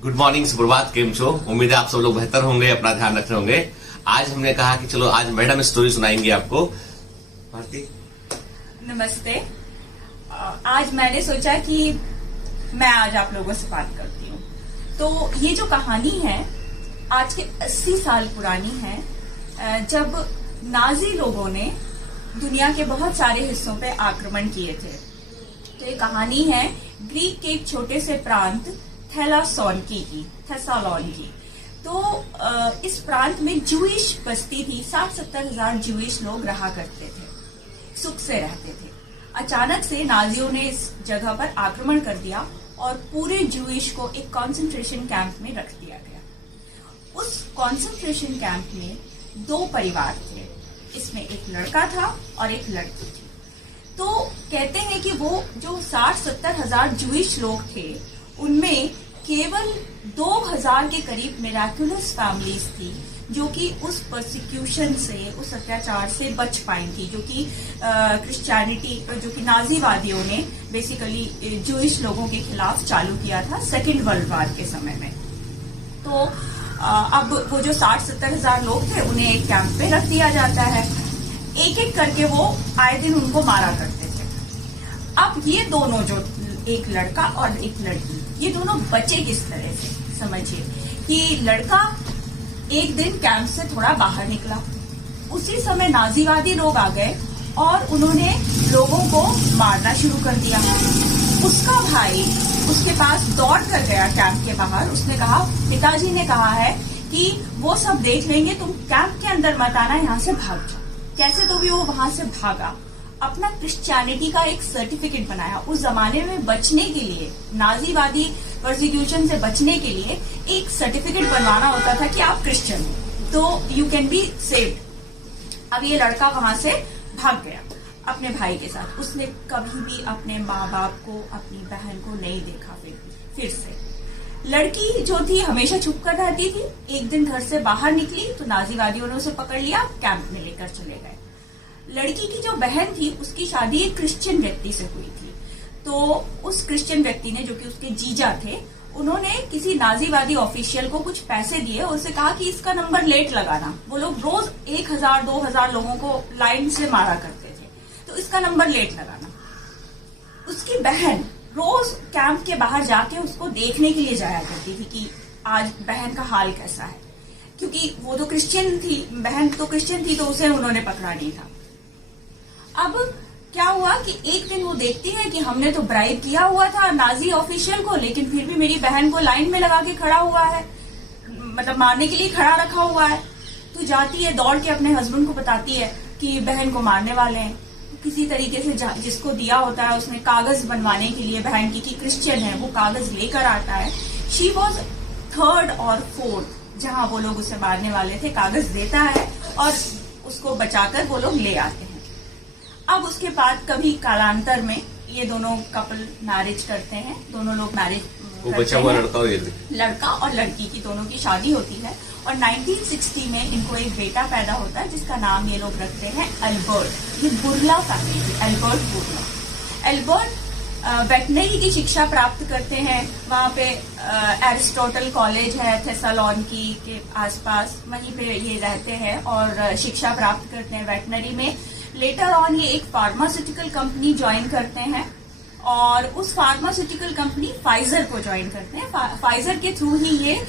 Good morning, सुप्रभात, केम छो। उम्मीद है आप सब लोग बेहतर होंगे, अपना ध्यान रखे होंगे। आज हमने कहा कि चलो आज मैडम स्टोरी सुनाएंगी आपको। भारती, नमस्ते। आज मैंने सोचा कि मैं आज आप लोगों से बात करती हूँ। तो ये जो कहानी है आज के 80 साल पुरानी है, जब नाजी लोगों ने दुनिया के बहुत सारे हिस्सों पे आक्रमण किए थे। तो ये कहानी है ग्रीक के एक छोटे से प्रांत थेसालोनिकी की। तो इस प्रांत में जूइश बस्ती थी। 60-70 हजार जूइश लोग रहा करते थे, सुख से रहते थे। अचानक से नाजियों ने इस जगह पर आक्रमण कर दिया और पूरे जूइश को एक कंसंट्रेशन कैंप में रख दिया गया। उस कंसंट्रेशन कैंप में 2 परिवार थे। इसमें एक लड़का था और एक लड़की थी। तो कहते हैं कि वो जो 60-70 हजार जूइश लोग थे, उनमें केवल 2000 के करीब मिराकुलस फैमिलीज थी जो कि उस परसिक्यूशन से, उस अत्याचार से बच पाई थी, जो कि क्रिश्चियनिटी, जो कि नाजीवादियों ने बेसिकली जूइश लोगों के खिलाफ चालू किया था सेकेंड वर्ल्ड वॉर के समय में। तो अब वो जो 60-70 हजार लोग थे, उन्हें एक कैंप पे रख दिया जाता है। एक एक करके वो आए दिन उनको मारा करते थे। अब ये दोनों, जो एक लड़का और एक लड़की, ये दोनों बचे किस तरह से, समझिए कि लड़का एक दिन कैंप से थोड़ा बाहर निकला। उसी समय नाजीवादी लोग आ गए और उन्होंने लोगों को मारना शुरू कर दिया। उसका भाई उसके पास दौड़ कर गया कैंप के बाहर। उसने कहा, पिताजी ने कहा है कि वो सब देख लेंगे, तुम कैंप के अंदर मत आना, यहाँ से भाग जाओ। कैसे तो भी वो वहां से भागा। अपना क्रिश्चियनिटी का एक सर्टिफिकेट बनाया। उस जमाने में बचने के लिए, नाजीवादी प्रोसिक्यूशन से बचने के लिए एक सर्टिफिकेट बनवाना होता था कि आप क्रिश्चियन हो, तो यू कैन बी सेव्ड। अब ये लड़का वहां से भाग गया अपने भाई के साथ। उसने कभी भी अपने माँ बाप को, अपनी बहन को नहीं देखा। फिर से लड़की जो थी हमेशा छुप कर रहती थी। एक दिन घर से बाहर निकली तो नाजीवादियों ने उसे पकड़ लिया, कैंप में लेकर चले गए। लड़की की जो बहन थी, उसकी शादी एक क्रिश्चियन व्यक्ति से हुई थी। तो उस क्रिश्चियन व्यक्ति ने, जो कि उसके जीजा थे, उन्होंने किसी नाजीवादी ऑफिशियल को कुछ पैसे दिए और उसे कहा कि इसका नंबर लेट लगाना। वो लोग रोज 1000-2000 लोगों को लाइन से मारा करते थे, तो इसका नंबर लेट लगाना। उसकी बहन रोज कैंप के बाहर जाके उसको देखने के लिए जाया करती थी कि आज बहन का हाल कैसा है, क्योंकि वो तो क्रिश्चियन थी, बहन तो क्रिश्चियन थी, तो उसे उन्होंने पकड़ा नहीं था। अब क्या हुआ कि एक दिन वो देखती है कि हमने तो ब्राइब किया हुआ था नाजी ऑफिशियल को, लेकिन फिर भी मेरी बहन को लाइन में लगा के खड़ा हुआ है, मतलब मारने के लिए खड़ा रखा हुआ है। तो जाती है, दौड़ के अपने हस्बैंड को बताती है कि बहन को मारने वाले हैं। किसी तरीके से जिसको दिया होता है उसने कागज बनवाने के लिए बहन की कि क्रिश्चियन है, वो कागज लेकर आता है। शी वॉज 3rd और 4th जहां वो लोग उसे मारने वाले थे। कागज देता है और उसको बचाकर वो लोग ले आते हैं। अब उसके बाद कभी कालांतर में ये दोनों कपल मैरिज करते हैं। दोनों लोग मैरिज बचा हुआ लड़का और लड़की की दोनों की शादी होती है और 1960 में इनको एक बेटा पैदा होता है जिसका नाम ये लोग रखते हैं अल्बर्ट। ये बुर्ला फैमिली थी, अल्बर्ट बुर्ला। अल्बर्ट वेटनरी की शिक्षा प्राप्त करते हैं। वहां पे एरिस्टोटल कॉलेज है थेसालोनिकी के आसपास, वहीं पे ये रहते हैं और शिक्षा प्राप्त करते हैं वेटनरी में। लेटर ऑन ये एक फार्मास्यूटिकल कंपनी ज्वाइन करते हैं और उस फार्मास्यूटिकल कंपनी फाइजर को ज्वाइन करते हैं। फाइजर के थ्रू ही ये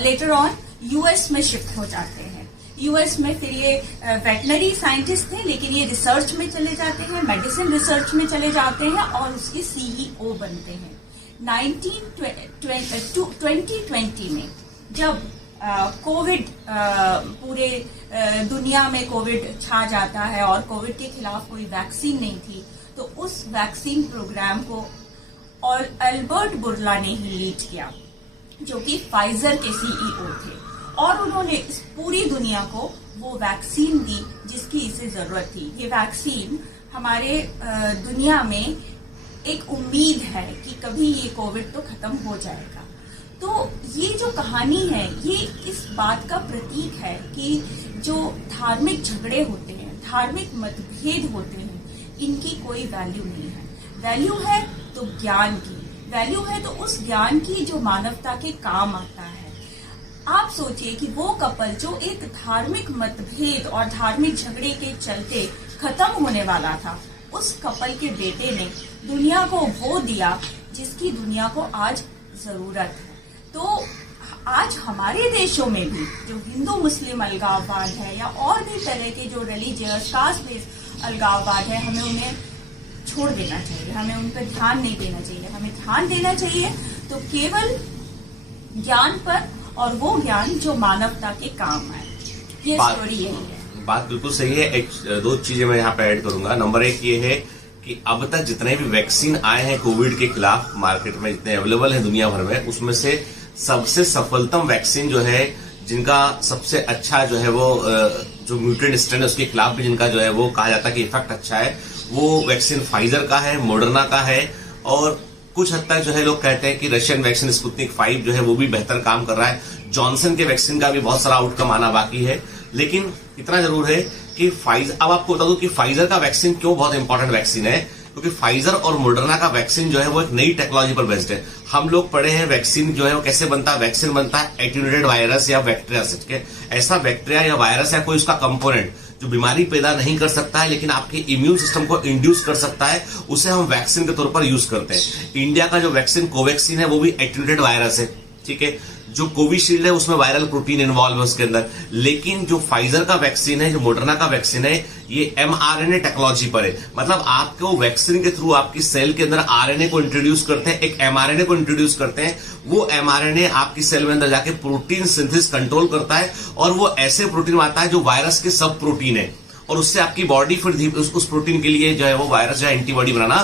लेटर ऑन यूएस में शिफ्ट हो जाते हैं। यूएस में फिर ये वेटनरी साइंटिस्ट थे, लेकिन ये रिसर्च में चले जाते हैं, मेडिसिन रिसर्च में चले जाते हैं और उसके सीईओ बनते हैं। 2020 में जब कोविड पूरे दुनिया में कोविड छा जाता है और कोविड के खिलाफ कोई वैक्सीन नहीं थी, तो उस वैक्सीन प्रोग्राम को और अल्बर्ट बुर्ला ने ही लीड किया, जो कि फाइजर के सीईओ थे। और उन्होंने इस पूरी दुनिया को वो वैक्सीन दी जिसकी इसे जरूरत थी। ये वैक्सीन हमारे दुनिया में एक उम्मीद है कि कभी ये कोविड तो खत्म हो जाएगा। तो ये जो कहानी है, ये इस बात का प्रतीक है कि जो धार्मिक झगड़े होते हैं, धार्मिक मतभेद होते हैं, इनकी कोई वैल्यू नहीं है। वैल्यू है तो ज्ञान की, वैल्यू है तो उस ज्ञान की जो मानवता के काम आता है। आप सोचिए कि वो कपल जो एक धार्मिक मतभेद और धार्मिक झगड़े के चलते खत्म होने वाला था, उस कपल के बेटे ने दुनिया को वो दिया जिसकी दुनिया को आज जरूरत है। तो आज हमारे देशों में भी जो हिंदू मुस्लिम अलगाववाद है या और भी तरह के जो रिलीजियस कास्ट बेस्ड अलगाववाद है, हमें उन्हें छोड़ देना चाहिए, हमें उन पर ध्यान नहीं देना चाहिए। हमें ध्यान देना चाहिए तो केवल ज्ञान पर, और वो ज्ञान जो मानवता के काम आए। ये स्टोरी यही है। बात बिल्कुल सही है। एक दो चीजें मैं यहाँ पे ऐड करूंगा। नंबर एक ये है कि अब तक जितने भी वैक्सीन आए हैं कोविड के खिलाफ मार्केट में, जितने अवेलेबल है दुनिया भर में, उसमें से सबसे सफलतम वैक्सीन जो है, जिनका सबसे अच्छा जो है वो जो म्यूटेंट स्ट्रेन है उसके खिलाफ भी जिनका जो है वो कहा जाता है कि इफेक्ट अच्छा है, वो वैक्सीन फाइजर का है, मॉडर्ना का है, और कुछ हद तक जो है लोग कहते हैं कि रशियन वैक्सीन स्पुतनिक 5 जो है वो भी बेहतर काम कर रहा है। जॉनसन के वैक्सीन का भी बहुत सारा आउटकम आना बाकी है। लेकिन इतना जरूर है कि फाइजर, अब आपको बता दूं कि फाइजर का वैक्सीन क्यों बहुत इंपॉर्टेंट वैक्सीन है, क्योंकि फाइजर और मॉडर्ना का वैक्सीन जो है वो एक नई टेक्नोलॉजी पर बेस्ड है। हम लोग पढ़े हैं वैक्सीन जो है वो कैसे बनता है। वैक्सीन बनता है एटेन्यूएटेड वायरस या बैक्टीरिया से। ऐसा बैक्टीरिया या वायरस या कोई उसका कंपोनेंट जो बीमारी पैदा नहीं कर सकता है लेकिन आपके इम्यून सिस्टम को इंड्यूस कर सकता है, उसे हम वैक्सीन के तौर पर यूज करते हैं। इंडिया का जो वैक्सीन कोवैक्सीन है वो भी एटेन्यूएटेड वायरस है, ठीक है। जो कोविशील्ड है उसमें वायरल प्रोटीन इन्वॉल्व है उसके अंदर। लेकिन जो फाइजर का वैक्सीन है, जो मॉडर्ना का वैक्सीन है, ये mRNA टेक्नोलॉजी पर है। मतलब आपको वैक्सीन के थ्रू आपकी सेल के अंदर आरएनए को इंट्रोड्यूस करते हैं, एक mRNA को इंट्रोड्यूस करते हैं। वो mRNA आपकी सेल में अंदर जाके प्रोटीन सिंथेसिस कंट्रोल करता है, और वो ऐसे प्रोटीन आता है जो वायरस के सब प्रोटीन है, और उससे आपकी बॉडी फिर उस प्रोटीन के लिए जो है वो वायरस जो है एंटीबॉडी बनाना